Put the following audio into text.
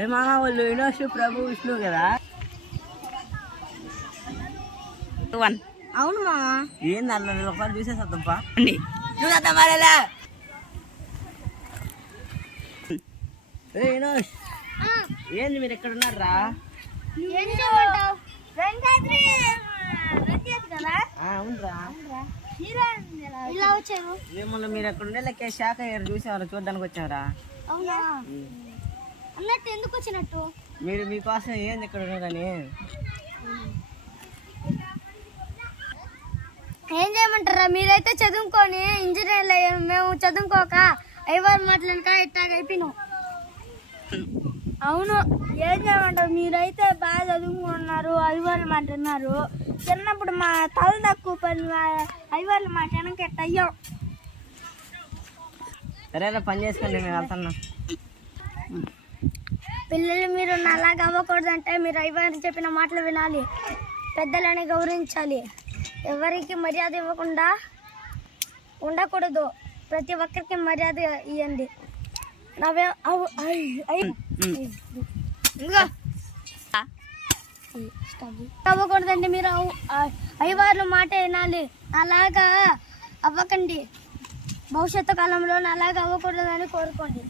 ఏమా వాళ్ళు యూనివర్సిటీ ప్రభు విష్ణు కదా. అవును మా ఏంది అన్న ఒకసారి చూసేసా చూసేద్దాం. ఏంది మీరు ఎక్కడ ఉన్నారా? అవునరా మిమ్మల్ని మీరు ఎక్కడ ఉండే లెక్క శాఖ చూసేవారు చూడడానికి వచ్చారా? అన్నట్టు ఎందుకు వచ్చినట్టు? మీరు మీకోసం ఏంది ఇక్కడ ఉన్నారని. ఏం చేయమంటారా? మీరైతే చదువుకొని ఇంజనీర్లు అయ్యాం, మేము చదువుకోక ఐవారు మాటలక ఇట్టాగ అయిపోయినాం. అవును, ఏం చేయమంటారు? మీరైతే బాగా చదువుకున్నారు, ఐవారు మాట విన్నారు. చిన్నప్పుడు మా తల తక్కువ పని ఐవారు మాట వెనక ఎట్ట అయ్యాం. సరేనా, పని చేసుకోండి, నేను వెళ్తున్నా. పిల్లలు మీరు అలాగా అవ్వకూడదంటే మీరు ఐవారు చెప్పిన మాటలు వినాలి, పెద్దలని గౌరవించాలి, ఎవరికి మర్యాద ఇవ్వకుండా ఉండకూడదు, ప్రతి ఒక్కరికి మర్యాద ఇవ్వండి. అవ్వకూడదండి, మీరు ఐవార్లు మాట వినాలి, అలాగా అవ్వకండి, భవిష్యత్తు కాలంలో అలాగా అవ్వకూడదని కోరుకోండి.